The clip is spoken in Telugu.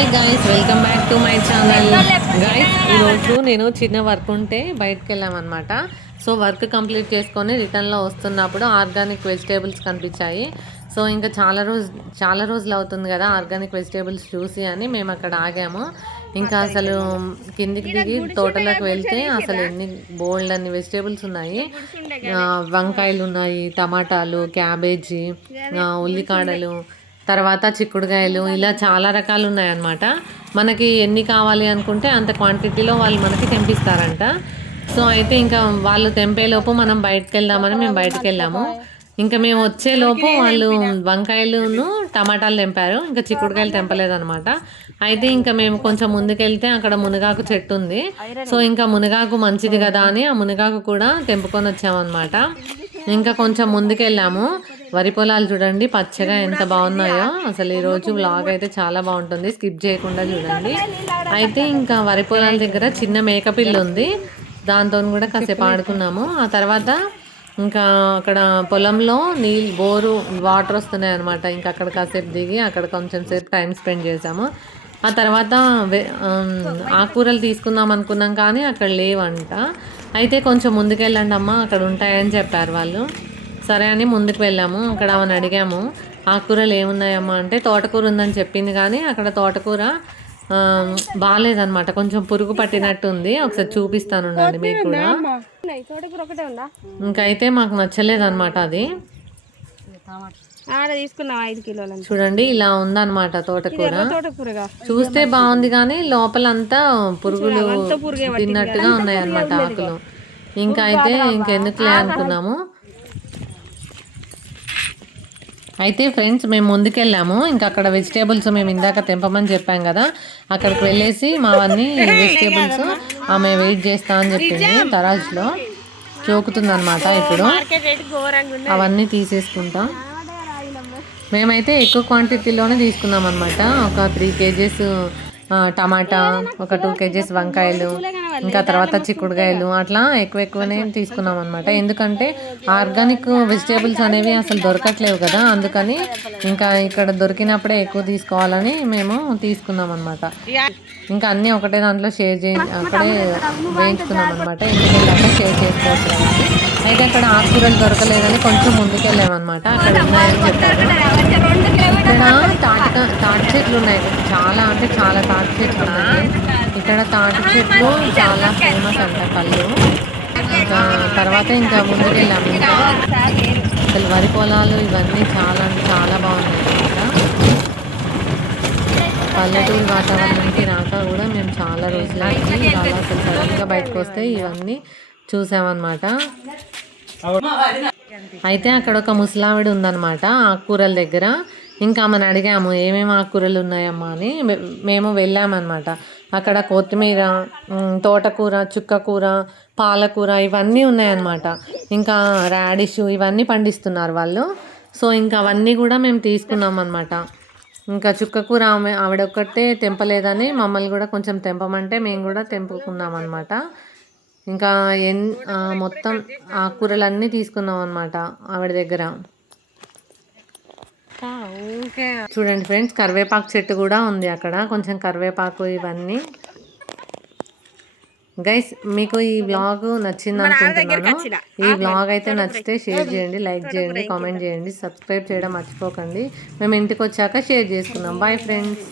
Hi guys, welcome back to my channel. Guys, ఈరోజు నేను చిన్న వర్క్ ఉంటే బయటకు వెళ్ళామన్నమాట. సో వర్క్ కంప్లీట్ చేసుకొని రిటర్న్లో వస్తున్నప్పుడు ఆర్గానిక్ వెజిటేబుల్స్ కనిపించాయి. సో ఇంకా చాలా రోజులు అవుతుంది కదా ఆర్గానిక్ వెజిటేబుల్స్ చూసి అని మేము అక్కడ ఆగాము. ఇంకా అసలు కిందికి దిగి తోటలోకి వెళ్తే అసలు ఎన్ని బోల్డ్ అన్ని వెజిటేబుల్స్ ఉన్నాయి. వంకాయలు ఉన్నాయి, టమాటాలు, క్యాబేజీ, ఉల్లికాడలు, తర్వాత చిక్కుడుకాయలు, ఇలా చాలా రకాలు ఉన్నాయన్నమాట. మనకి ఎన్ని కావాలి అనుకుంటే అంత క్వాంటిటీలో వాళ్ళు మనకి తెంపిస్తారంట. సో అయితే ఇంకా వాళ్ళు తెంపేలోపు మనం బయటకు వెళ్దామని మేము బయటకు వెళ్ళాము. ఇంకా మేము వచ్చేలోపు వాళ్ళు వంకాయలును టమాటాలు తెంపారు, ఇంకా చిక్కుడుకాయలు తెంపలేదన్నమాట. అయితే ఇంకా మేము కొంచెం ముందుకెళ్తే అక్కడ మునగాకు చెట్టు ఉంది. సో ఇంకా మునగాకు మంచిది కదా అని ఆ మునగాకు కూడా తెంపుకొని వచ్చామన్నమాట. ఇంకా కొంచెం ముందుకెళ్ళాము. వరి పొలాలు చూడండి పచ్చగా ఎంత బాగున్నాయో. అసలు ఈరోజు వ్లాగ్ అయితే చాలా బాగుంటుంది, స్కిప్ చేయకుండా చూడండి. అయితే ఇంకా వరి పొలాల దగ్గర చిన్న మేకపిల్లి ఉంది, దాంతో కూడా కాసేపు ఆడుకున్నాము. ఆ తర్వాత ఇంకా అక్కడ పొలంలో బోరు వాటర్ వస్తున్నాయి అనమాట. ఇంకా అక్కడ కాసేపు దిగి అక్కడ కొంచెం సేపు టైం స్పెండ్ చేసాము. ఆ తర్వాత ఆకుకూరలు తీసుకుందాం అనుకున్నాం కానీ అక్కడ లేవంట. అయితే కొంచెం ముందుకెళ్ళండి అమ్మ, అక్కడ ఉంటాయని చెప్పారు వాళ్ళు. సరే అని ముందుకు వెళ్ళాము. అక్కడ ఆమెను అడిగాము ఆకుకూరలు ఏమున్నాయమ్మా అంటే తోటకూర ఉందని చెప్పింది, కానీ అక్కడ తోటకూర బాగాలేదనమాట, కొంచెం పురుగు పట్టినట్టు ఉంది. ఒకసారి చూపిస్తాను ఉండండి మీకు కూడా. ఇంకైతే మాకు నచ్చలేదన్నమాట అది. చూడండి ఇలా ఉందన్నమాట తోటకూర. చూస్తే బాగుంది కానీ లోపలంతా పురుగులు తిన్నట్టుగా ఉన్నాయి అన్నమాట ఆకులు. ఇంకా అయితే ఇంకెందుకులే అనుకున్నాము. అయితే ఫ్రెండ్స్ మేము ముందుకెళ్ళాము. ఇంకా అక్కడ వెజిటేబుల్స్ మేము ఇందాక తెంపమని చెప్పాం కదా, అక్కడికి వెళ్ళేసి మావన్నీ వెజిటేబుల్స్ ఆమె వెయిట్ చేస్తా అని చెప్పింది. తరాజులో చోకుతుంది అనమాట. ఇప్పుడు అవన్నీ తీసేసుకుంటాం. మేమైతే ఎక్కువ క్వాంటిటీలోనే తీసుకున్నాం అనమాట. ఒక 3 kgs టమాటా, ఒక 2 kgs వంకాయలు, ఇంకా తర్వాత చిక్కుడుకాయలు, అట్లా ఎక్కువనే తీసుకున్నాం అనమాట. ఎందుకంటే ఆర్గానిక్ వెజిటేబుల్స్ అనేవి అసలు దొరకట్లేవు కదా, అందుకని ఇంకా ఇక్కడ దొరికినప్పుడే ఎక్కువ తీసుకోవాలని మేము తీసుకున్నాం అనమాట. ఇంకా అన్నీ ఒకటే దాంట్లో అక్కడే వేయించుకున్నాం అనమాట. ఎందుకంటే షేర్ చేసుకోవచ్చు. అయితే అక్కడ ఆకుకూరలు దొరకలేదని కొంచెం ముందుకెళ్ళామన్నమాట. అక్కడ ఉన్నాయని చెప్పారు. ఇక్కడ తాటి చెట్లు ఉన్నాయి, చాలా అంటే చాలా తాటి చెట్లు ఉన్నాయి. ఇక్కడ తాటి చెట్లు చాలా ఫేమస్ అంట కళ్ళు. ఇంకా తర్వాత ఇంకా ముందుకెళ్ళాము. ఇంకా అసలు వరి పొలాలు ఇవన్నీ చాలా అంటే చాలా బాగున్నాయి అనమాట. పల్లెటూరు వాతావరణానికి రాక కూడా మేము చాలా రోజులు అయింది. చాలా అసలు సడన్గా బయటకు వస్తే ఇవన్నీ చూసామన్నమాట. అయితే అక్కడ ఒక ముసలావిడ ఉందన్నమాట ఆకుకూరల దగ్గర. ఇంకా ఆమెను అడిగాము ఏమేమి ఆకుకూరలు ఉన్నాయమ్మా అని. మేము వెళ్ళామన్నమాట. అక్కడ కొత్తిమీర, తోటకూర, చుక్కకూర, పాలకూర ఇవన్నీ ఉన్నాయన్నమాట. ఇంకా రాడిష్ ఇవన్నీ పండిస్తున్నారు వాళ్ళు. సో ఇంకా అవన్నీ కూడా మేము తీసుకున్నాం అన్నమాట. ఇంకా చుక్కకూర ఆవిడ ఒక్కటే తెంపలేదని మమ్మల్ని కూడా కొంచెం తెంపమంటే మేము కూడా తెంపుకున్నాం అనమాట. ఇంకా మొత్తం ఆకుకూరలన్నీ తీసుకున్నాం అనమాట ఆవిడ దగ్గర. చూడండి ఫ్రెండ్స్, కరివేపాకు చెట్టు కూడా ఉంది అక్కడ, కొంచెం కరివేపాకు ఇవన్నీ. గైస్, మీకు ఈ వ్లాగ్ నచ్చింది అనుకుంటున్నాను. ఈ వ్లాగ్ అయితే నచ్చితే షేర్ చేయండి, లైక్ చేయండి, కామెంట్ చేయండి, సబ్స్క్రైబ్ చేయడం మర్చిపోకండి. మేము ఇంటికి వచ్చాక షేర్ చేసుకుందాం. Bye friends.